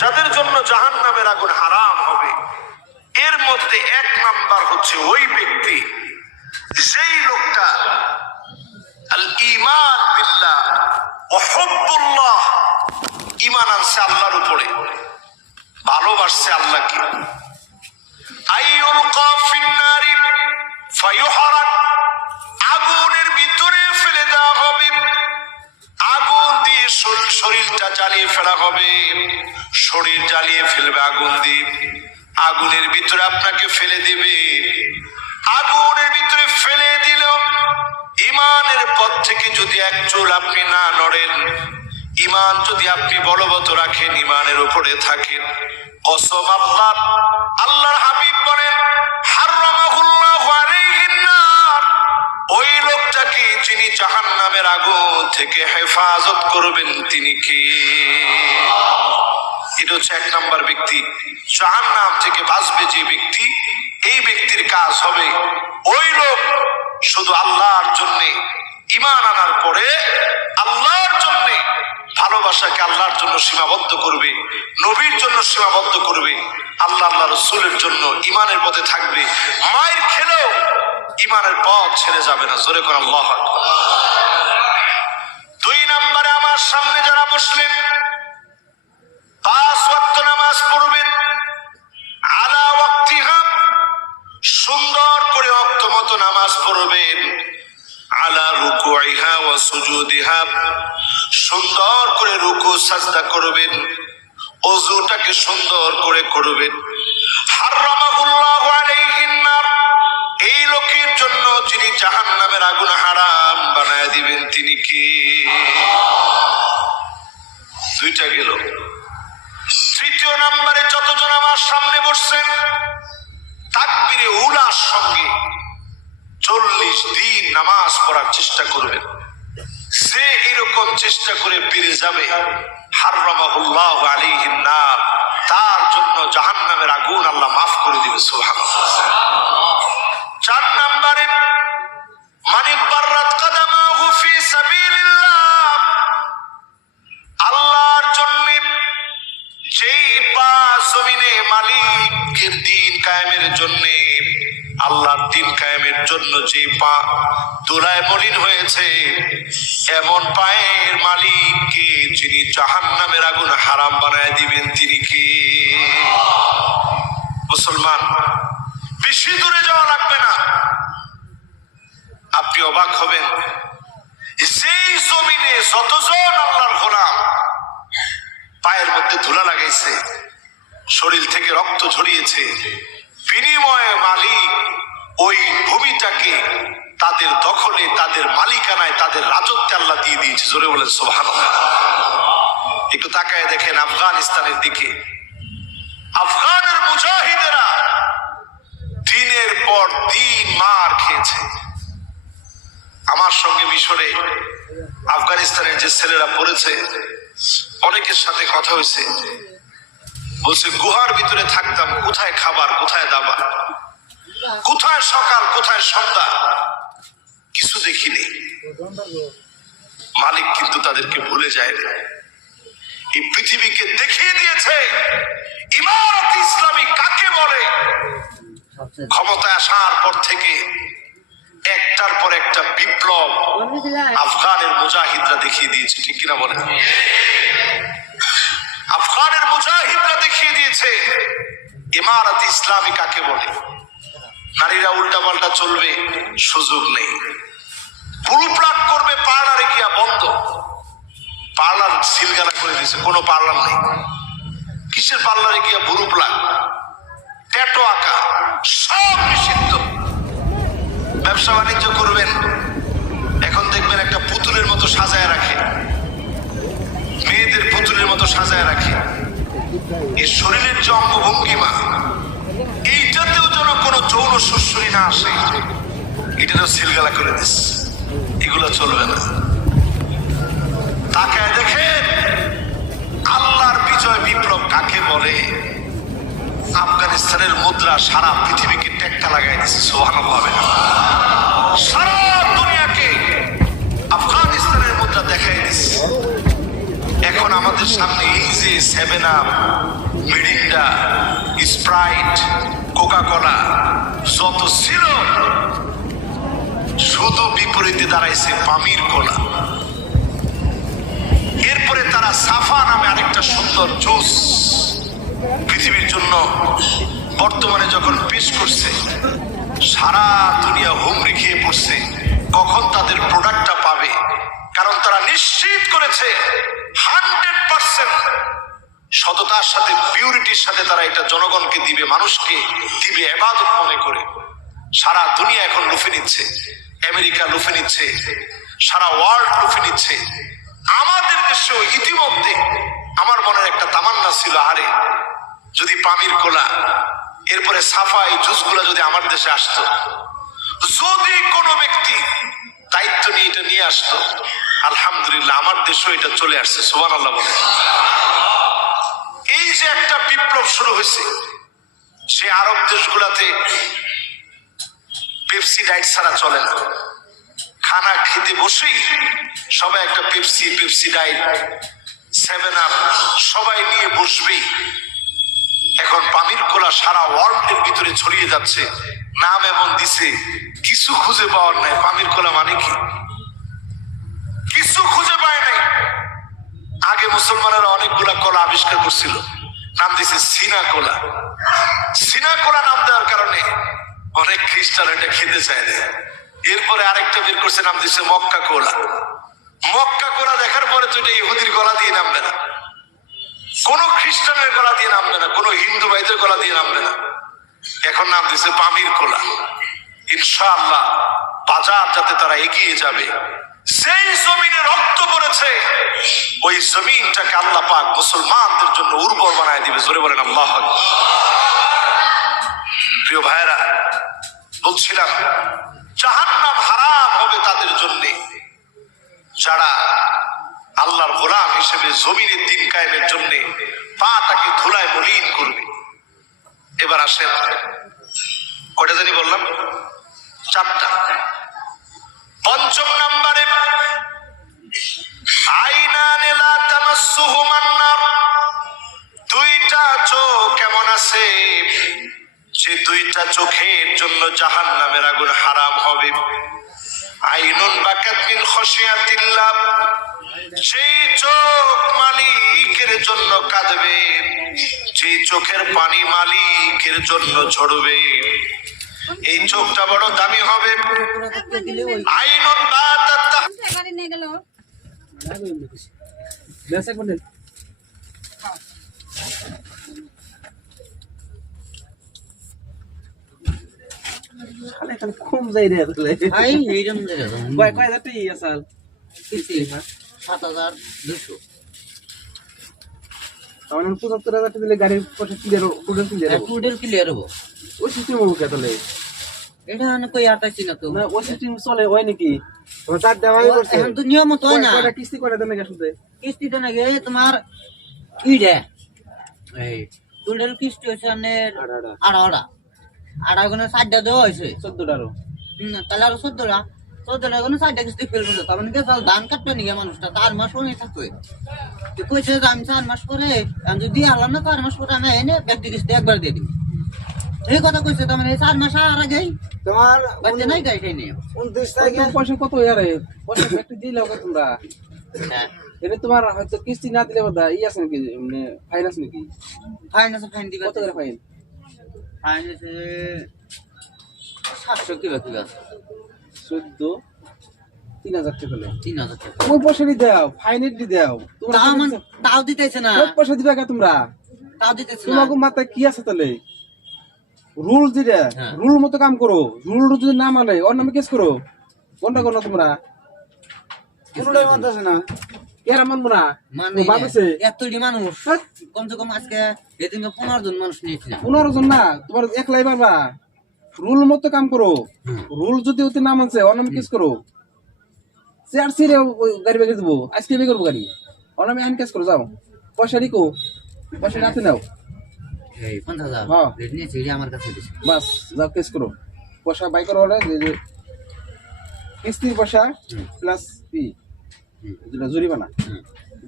যাদের জন্য জাহান্নামের আগুন হারাম হবে, এর মধ্যে এক নাম্বার হচ্ছে ওই ব্যক্তি যেই লোকটা আল ঈমান বিল্লাহ ওয়া হুব্বুল্লাহ, ঈমান আনছে আল্লাহর উপরে, ভালোবাসছে আল্লাহকে। আইয়ুলকা ফিন্নারি ফায়ুহরাক, আগুনের ভিতরে ফেলে দেওয়া হবে, আগুন দিয়ে শরীরটা জ্বালিয়ে ফেলা হবে, শরীর জ্বালিয়ে ফেলবে আগুন দিয়ে, আগুনের ভিতরে আপনাকে ফেলে দিবে। আগুনের ভিতরে ফেলে দিল, ঈমানের পথ থেকে যদি এক চুল আপনি না নড়েন, ঈমান যদি আপনি বলবৎ রাখেন, ঈমানের উপরে থাকেন, কসম আল্লাহ, আল্লাহর হাবিব বলেন হারামাহুল্লাহু আলাইহিন নার, ওই লোকটাকে যিনি জাহান্নামের আগুন থেকে হেফাজত করবেন তিনি কে? এটা হচ্ছে এক নাম্বার ব্যক্তি, জাহান্নাম থেকে বাঁচবে যে ব্যক্তি, এই ব্যক্তির কাজ হবে ওই লোক শুধু আল্লাহর জন্য ঈমান আনার পরে আল্লাহর জন্য ভালোবাসাকে আল্লাহর জন্য সীমাবদ্ধ করবে, নবীর জন্য সীমাবদ্ধ করবে, আল্লাহ আল্লাহ রসুলের জন্য ঈমানের পথে থাকবে, মায়ের খেলেও ঈমানের পথ ছেড়ে যাবে না। জোরে করে আল্লাহু আকবার। দুই নম্বরে আমার সামনে যারা বসলেন, 5 ওয়াক্ত নামাজ পড়বেন, আলা ওয়াক্তিহা, সুন্দর করে ওয়াক্ত মতো নামাজ পড়বেন, আলা রুকুইহা ওয়া সুজুদিহা, সুন্দর করে রুকু সাজদা করবেন, ওযুটাকে সুন্দর করে করবেন। হারামাহুল্লাহু আলাইহিন নার, এই লোকের জন্য যিনি জাহান্নামের আগুন হারাম বানায় দিবেন তিনি কে? দুইটা গেল। তৃতীয় নম্বরে যতজন আমার সামনে বসছেন, তাকবীরে উলার সঙ্গে 40 দিন নামাজ পড়ার চেষ্টা করবেন। যে এরকম চেষ্টা করে পেরে যাবে, হারামাহুল্লাহু আলাইহিন নার, তার জন্য জাহান্নামের আগুন আল্লাহ মাফ করে দিবে। সুবহানাল্লাহ। 4 নম্বরে মান বাররাত কদমাহু ফি সাবিলিল্লাহ, আল্লাহর জন্য যেই পা জমিনে মালিকের দিন কায়েমের জন্য, আল্লাহর দিন কায়েমের জন্য যে পা দোলায় মলিন হয়েছে, এমন পায়ের মালিককে যিনি জাহান্নামের আগুন হারাম বানায় দিবেন তিনি কে? মুসলমান, বেশি দূরে যাওয়া লাগবে না, আপনি অবাক হবেন, যেই জমিনে যতজন আল্লাহর গোলাম পায়ের মধ্যে ধুলা লাগাইছে, শরীর থেকে রক্ত ঝরিয়েছে, বিনিময়ে মালিক ওই ভূমিটাকে তাদের দখলে, তাদের মালিকানায়, তাদের রাজত্বে আল্লাহ দিয়ে দিয়েছে। জোরে বলেন সুবহানাল্লাহ। একটু তাকায় দেখেন আফগানিস্তানের দিকে, আফগানের মুজাহিদেরা দিনের পর দিন মার খেয়েছে। আমার সঙ্গে মিশরে আফগানিস্তানের যে ছেলেরা পড়েছে, অনেকের সাথে কথা হয়েছে, বলছে গুহার ভিতরে থাকতাম, কোথায় খাবার, কোথায় দাবার, কোথায় সকাল, কোথায় সন্ধ্যা, কিছু দেখিনি। মালিক কিন্তু তাদেরকে ভুলে যায় না, এই পৃথিবীকে দেখিয়ে দিয়েছে ইমারত ইসলামী কাকে বলে। ক্ষমতায় আসার পর থেকে একটার পর একটা বিপ্লব আফগানের মুজাহিদরা দেখিয়ে দিয়েছে, ঠিক কিনা বলেন? আফগানের মুজাহিদরা দেখিয়ে দিয়েছে ইমারত ইসলামী কাকে বলে। নারীরা উল্টা পাল্টা চলবে, সুযোগ নেই। পুরুপ্লাট করবে পার্লারে গিয়া, বন্ধ। পার্লার সিলগালা করে দিয়েছে, কোনো পার্লার নেই। কিসের পার্লারে গিয়া পুরুপ্লাট, ট্যাটু আঁকা, সব নিষিদ্ধ। ব্যবসা বাণিজ্য করবেন, এখন দেখবেন একটা পুতুলের মতো সাজায় রাখে, মেয়েদের পুতুলের মতো সাজায় রাখে। এই শরীরের যে অঙ্গভঙ্গিমা, এইটাতেও যেন কোনো যৌন সুশ্রী না আসে, এটাও সিলগালা করে দিস। এগুলো চলবে না। তাকায় দেখেন আল্লাহর বিজয় বিপ্লব কাকে বলে। আফগানিস্তানের মুদ্রা সারা পৃথিবীকে টেক্কা লাগাই দিচ্ছে। সুবহানাল্লাহ। সারা দুনিয়াকে আফগানিস্তানের মুদ্রা দেখাই দিচ্ছে। এখন এখন আমাদের সামনে এই যে 7 up, Mirinda, Sprite, Coca Cola যত ছিল, শুধু বিপরীতে দাঁড়াইছে পামির কোলা। এরপরে তারা সাফা নামে আরেকটা সুন্দর জুস পৃথিবীর জন্য বর্তমানে যখন পেশ করছে, সারা দুনিয়া হুমড়ি খেয়ে পড়ছে কখন তাদের প্রোডাক্টটা পাবে। কারণ তারা নিশ্চিত করেছে 100% সততার সাথে, পিউরিটির সাথে তারা এটা জনগণকে দিবে, মানুষকে দিবে ইবাদত মনে করে। সারা দুনিয়া এখন লুফে নিচ্ছে, আমেরিকা লুফে নিচ্ছে, সারা ওয়ার্ল্ড লুফে নিচ্ছে। আমাদের দেশেও ইতিমধ্যে আমার মনের একটা তামান্না ছিল, আরে যদি পামির কোলা এরপরে সাফা এই জুসগুলো যদি আমার দেশে আসতো, যদি কোনো ব্যক্তি দায়িত্ব নিয়ে এটা নিয়ে আসতো, আলহামদুলিল্লাহ আমার দেশেও এটা চলে আসছে। সুবহানাল্লাহ বলে। এই যে একটা বিপ্লব শুরু হয়েছে, সে আরব দেশগুলাতে পেপসি ডায়েট ছাড়া চলে না। খানা খেতে বসেই সবাই একটা পেপসি ডায়েট, 7 আপ সবাই নিয়ে বসবেই। এখন পানির কোলা সারা ওয়ার্ল্ডের ভিতরে ছড়িয়ে যাচ্ছে। নাম এমন দিছে, কিছু খুঁজে পাওয়ার নাই। পানির কোলা মানে কি? কিছু খুঁজে পায় নাই। আগে মুসলমানেরা অনেকগুলা কোলা আবিষ্কার করছিল, নাম দিছে সিনা কোলা। সিনা কোলা নাম দেওয়ার কারণে অনেক খ্রিস্টান এটা খেতে চায় না। এরপরে আরেকটা বের করছে, নাম দিছে মক্কা কোলা। মক্কা কোলা দেখার পরে তো এটা ইহুদির গলা দিয়ে নামবে না, কোন খ্রিস্টানের গলা দিয়ে নামবে না, কোন হিন্দু ভাইদের গলা দিয়ে নামবে না। এখন নাম দিছে পামির কোলা। ইনশাআল্লাহ বাজার যাতে তারা এগিয়ে যাবে, সেই জমিনে রক্ত পড়েছে, ওই জমিনটাকে আল্লাহ পাক মুসলমানদের জন্য উর্বর বানায় দিবে। জোরে বলেন আল্লাহু আকবার। প্রিয় ভাইরা, বলছিলাম জাহান্নাম হারাম হবে তাদের জন্য যারা আল্লাহর গোলাম হিসেবে জমিনের দিন কায়েমের জন্য পাটাকে ধুলায় মলিন করবে। এবার আসেন, কয়টা জানি বললাম? 4টা। 5ম নম্বরে আইনানে লা তামাসসুহুমান নার, 2টা চোখ কেমন আছে যে 2টা চোখের জন্য জাহান্নামের আগুন হারাম হবে। আইনুন বাকাত মিন খাশিয়াতিল্লাহ, সেই চোখ মালিকের জন্য কাঁদবে, যে চোখের পানি মালিকের জন্য ঝরবে। এই চোখটা বড় দামি হবে। আইনুন বাতাত কম যাই রে ভাই এইরকম জায়গা কয় কয় হাজার টাকা আসাল 7,200 তাহলে 75,000 টাকা দিলে গাড়ির পয়সা ক্লিয়ার টোটাল ক্লিয়ার টুডেল ক্লিয়ার হবো। ওই সিস্টেম হবে কে তাহলে? এটা না কই আটাইছি না তো, না ওই সিস্টেম চলে হয় নাকি? তোমার চার দেওয়াই করছে এখন তো নিয়ম মতো হয় না। কয়টা কিস্তি কয়টা দেন নাকি আসলে? কিস্তি তো নাকি এই তোমার ইডে এই টুডেল কিস্তি হচ্ছে আপনার আড়া আড়া গুলো 4টা দেওয়া হয়েছে, 14টারও তাহলে আরো 14টা কোনো 4টা কিস্তি ফেল করছে। তার মানে কি ধান কাটবে নাকি মানুষটা? 4 মাস হয়ে থাকবে। কইছে যে আমি 4 মাস পরে আমি যদি আলাম না 4 মাস পরে আমি এনে ব্যক্তি কিস্তি একবার দিয়ে দিই, এই কথা কইছে। তার মানে 4 মাস আর আগেই তোমার বাচ্চা নাই গাইটাই নেই। 29 তারিখে পয়সা কত ইয়ারে পয়সা একটু দিলে হবে তোমরা। হ্যাঁ এটা তোমার হয়তো কিস্তি না দিলে বোধ ই আছে নাকি, মানে ফাইন আছে নাকি? ফাইন দিবে। কত করে ফাইন? ফাইন আছে 700 কিলো আছে 14 3,000 টাকা হলে 3,000 টাকা। ওই পয়সা দি দাও, ফাইনের দি দাও তোমরা। তাও দিতেছে না, কত পয়সা দিবা কা তোমরা? তাও দিতেছে না। তোমাকে মাথায় কি আছে তাহলে? রুল দিলে হ্যাঁ। রুল মতো কাম করো, রুল যদি না মানে ওর নামে কেস করো। কোনটা করো তোমরা? কোনটাই মানতেছে না, এরা মানবো না। মানে ও বাবাছে এতটি মানুষ, কমসে কম আজকে এদিকে 15 জন মানুষ নিয়েছিলাম। 15 জন না, তোমার একলাই পারবা। রুল মতো কাম করো, রুল যদি ওতে না মানছে ওর নামে কেস করো। সিআরসি রে গাড়ি বেগে দেবো, আজকে বেগে করবো গাড়ি, ওর নামে আইন কেস করো। যাও পয়সা রিকো, পয়সা রাতে নাও। এই 50,000 হ্যাঁ। রেট নিয়েছে, এটা আমার কাছে দিছে। বাস যাও কেস করো। পয়সা বাই করো, হলে যে কিস্তির পয়সা প্লাস ফি, যেটা জরিমানা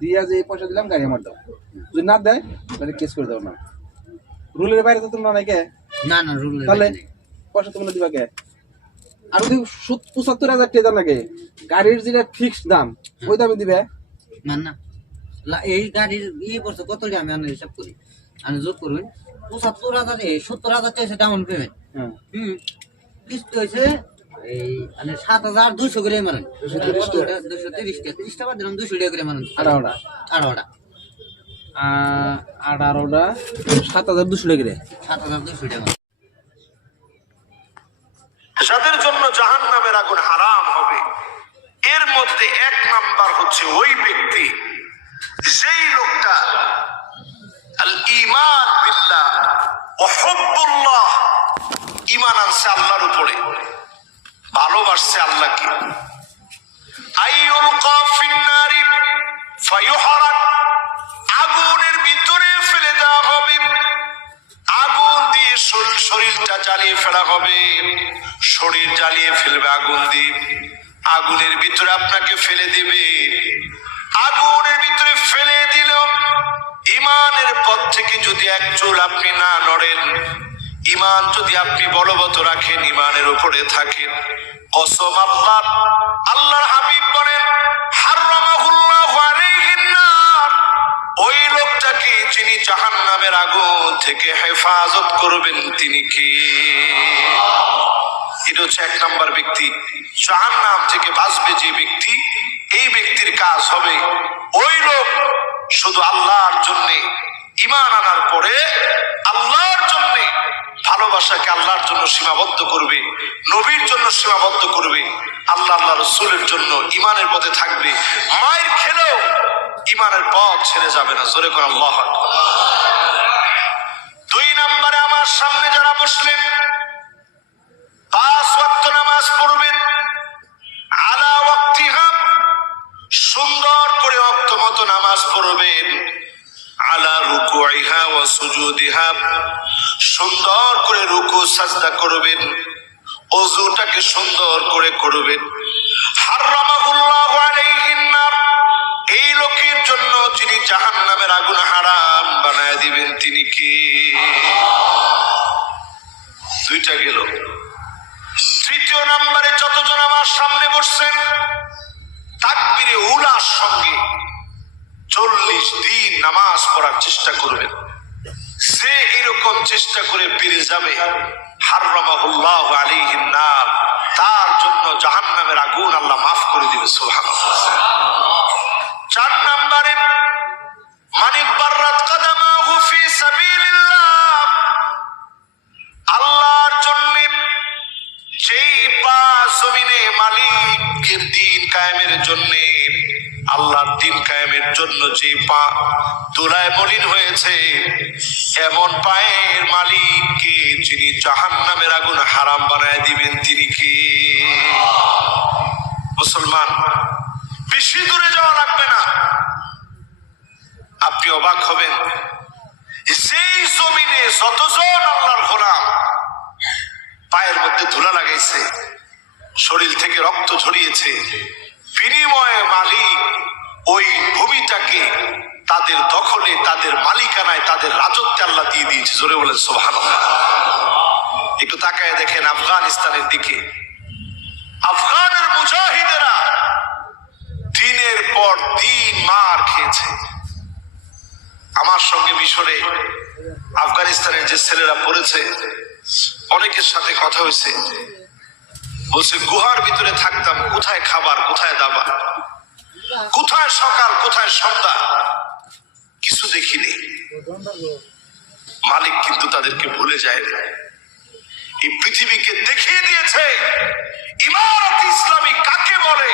দিয়া যে এই পয়সা দিলাম গাড়ি আমার দাও, যদি না দেয় তাহলে কেস করে দাও না। রুলের বাইরে তো তোমরা নাই কে, না না রুল তাহলে পয়সা তোমরা দিবা কে? আর যদি ৭৫,০০০ টাকা লাগে গাড়ির যেটা ফিক্সড দাম ওই দামে দিবে না না এই গাড়ির পড়ছে কত টাকা আমি হিসাব করি, আমি যোগ করবেন ৭৫,০০০ ৭০,০০০ টাকা ডাউন পেমেন্ট, হ্যাঁ কিস্তি হয়েছে এই মানে ৭,২০০ করে মারেন, 230 টাকা 30 টাকা দিলাম 200 টাকা করে মারেন 18টা 18টা ৭,২০০ টাকা করে ৭,২০০ টাকা। যাদের জন্য জাহান্নামের আগুন হারাম হবে এর মধ্যে 1 নাম্বার হচ্ছে ওই ব্যক্তি যেই লোকটা আল ঈমান বিল্লাহ ওয়া হুব্বুল্লাহ, ঈমান আনছে আল্লাহর উপরে, ভালোবাসছে আল্লাহকে। আইয়ুলকা ফিন্নারি ফায়ুহরাক, আগুনের ভিতরে ফেলে দেওয়া হবে, আগুন দিয়ে শরীরটা জ্বালিয়ে ফেলা হবে, শরীর জ্বালিয়ে ফেলবে আগুন দিয়ে, আগুনের ভিতরে আপনাকে ফেলে দিবে। আগুনের ভিতরে ফেলে দিল, ঈমানের পথ থেকে যদি এক চুল আপনি না নড়েন, ঈমান যদি আপনি বলবৎ রাখেন, ঈমানের উপরে থাকেন, কসম আল্লাহ, আল্লাহর হাবিব বলেন হারামাহুল্লাহু আলাইহিন নার, ওই লোকটাকে যিনি জাহান্নামের আগুন থেকে হেফাজত করবেন তিনি কে? এটা হচ্ছে 1 নাম্বার ব্যক্তি, জাহান্নাম থেকে বাঁচবে যে ব্যক্তি, এই ব্যক্তির কাজ হবে ওই লোক শুধু আল্লাহর জন্যে ঈমান আনার পরে আল্লাহর জন্যে ভালোবাসাকে আল্লাহর জন্য সীমাবদ্ধ করবে, নবীর জন্য সীমাবদ্ধ করবে, আল্লাহ আল্লাহ রাসূলের জন্য ঈমানের পথে থাকবে, মায়ের খেলেও ঈমানের পথ ছেড়ে যাবে না। জোরে করে আল্লাহু আকবার। 2 নম্বরে আমার সামনে যারা বসলেন 5 ওয়াক্ত নামাজ পড়বেন, আলা ওয়াক্তিহা, সুন্দর করে ওয়াক্ত মতো নামাজ পড়বেন, আলা রুকুইহা ওয়া সুজুদিহা, সুন্দর করে রুকু সাজদা করবেন, ওযুটাকে সুন্দর করে করবেন। হারামাহুল্লাহু আলাইহিন নার, এই লোকের জন্য যিনি জাহান্নামের আগুন হারাম বানায় দিবেন তিনি কে? 2টা গেল। 3য় নম্বরে যতজন আমার সামনে বসছেন তাকবীরে উলার সঙ্গে 40 দিন নামাজ পড়ার চেষ্টা করবেন। যে এরকম চেষ্টা করে পেরে যাবে, হারামাহুল্লাহু আলাইহিন নার, তার জন্য জাহান্নামের আগুন আল্লাহ মাফ করে দিবে। সুবহানাল্লাহ। 4 নম্বরে মানি বাররাত কদমাহু ফি সাবিলিল্লাহ, আল্লাহর জন্য যেই পা জমিনে মালিকের দিন কায়েমের জন্য, আল্লাহর দিন কায়েমের জন্য যে পা ধুলায় মলিন হয়েছে, এমন পায়ের মালিককে যিনি জাহান্নামের আগুন হারাম বানায় দিবেন তিনি কে? মুসলমান, বেশি দূরে যাওয়া লাগবে না, আপনি অবাক হবেন যেই জমিনে যতজন আল্লাহর গোলাম পায়ের মধ্যে ধুলা লাগাইছে, শরীর থেকে রক্ত ঝরিয়েছে, বিনিময়ে মালিক ওই ভূমিটাকে তাদের দখলে, তাদের মালিকানায়, তাদের রাজত্বে আল্লাহ দিয়ে দিয়েছে। জোরে বলেন সুবহানাল্লাহ। একটু তাকায় দেখেন আফগানিস্তানের দিকে, আফগানের মুজাহিদেরা দিনের পর দিন মার খেয়েছে। আমার সঙ্গে মিশরে আফগানিস্তানের যে ছেলেরা পড়েছে অনেকের সাথে কথা হয়েছে, বলছে গুহার ভিতরে থাকতাম, কোথায় খাবার, কোথায় দাবার, কোথায় সকাল, কোথায় সন্ধ্যা, কিছু দেখিনি। মালিক কিন্তু তাদেরকে ভুলে যায় না, এই পৃথিবীকে দেখিয়ে দিয়েছে ইমারত ইসলামী কাকে বলে।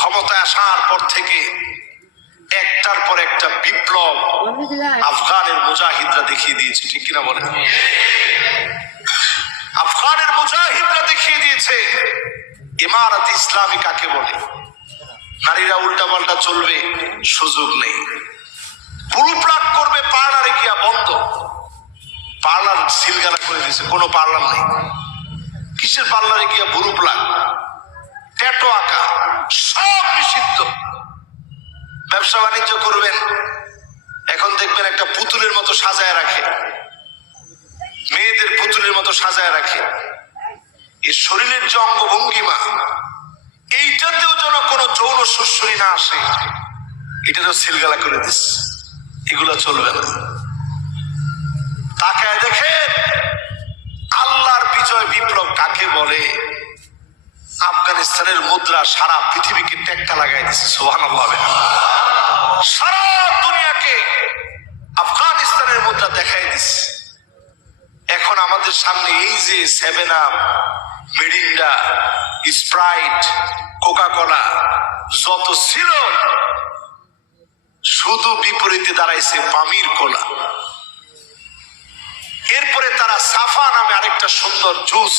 ক্ষমতায় আসার পর থেকে একটার পর একটা বিপ্লব আফগানের মুজাহিদরা দেখিয়ে দিয়েছে, ঠিক কিনা বলেন? আফগানের মুজাহিদরা দেখিয়ে দিয়েছে ইমারত ইসলামী কাকে বলে। নারীরা উল্টা পাল্টা চলবে, সুযোগ নেই। পুরো প্লাট করবে, পার্লারে গিয়া বন্ধ, পার্লার সিলগালা করে দিয়েছে, কোনো পার্লার নেই। কিসের পার্লারে গিয়া বুরু প্লাট, ট্যাটু আঁকা, সব নিষিদ্ধ। ব্যবসা বাণিজ্য করবেন, এখন দেখবেন একটা পুতুলের মতো সাজায় রাখে, মেয়েদের পুতুলের মতো সাজায় রাখে। এই শরীরের যে অঙ্গভঙ্গিমা, এইটাতেও যেন কোনো যৌন সুশ্রী না আসে, এটাতেও সিলগালা করে দিস। এগুলো চলবে না। তাকায় দেখেন আল্লাহর বিজয় বিপ্লব কাকে বলে। আফগানিস্তানের মুদ্রা সারা পৃথিবীকে টেক্কা লাগাই দিচ্ছে। সুবহানাল্লাহ। সারা দুনিয়াকে আফগানিস্তানের মুদ্রা দেখাই দিচ্ছে। এখন আমাদের সামনে এই যে 7 up, Mirinda, Sprite, Coca Cola যত ছিল, শুধু বিপরীতে দাঁড়াইছে পামির কোলা। এরপরে তারা সাফা নামে আরেকটা সুন্দর জুস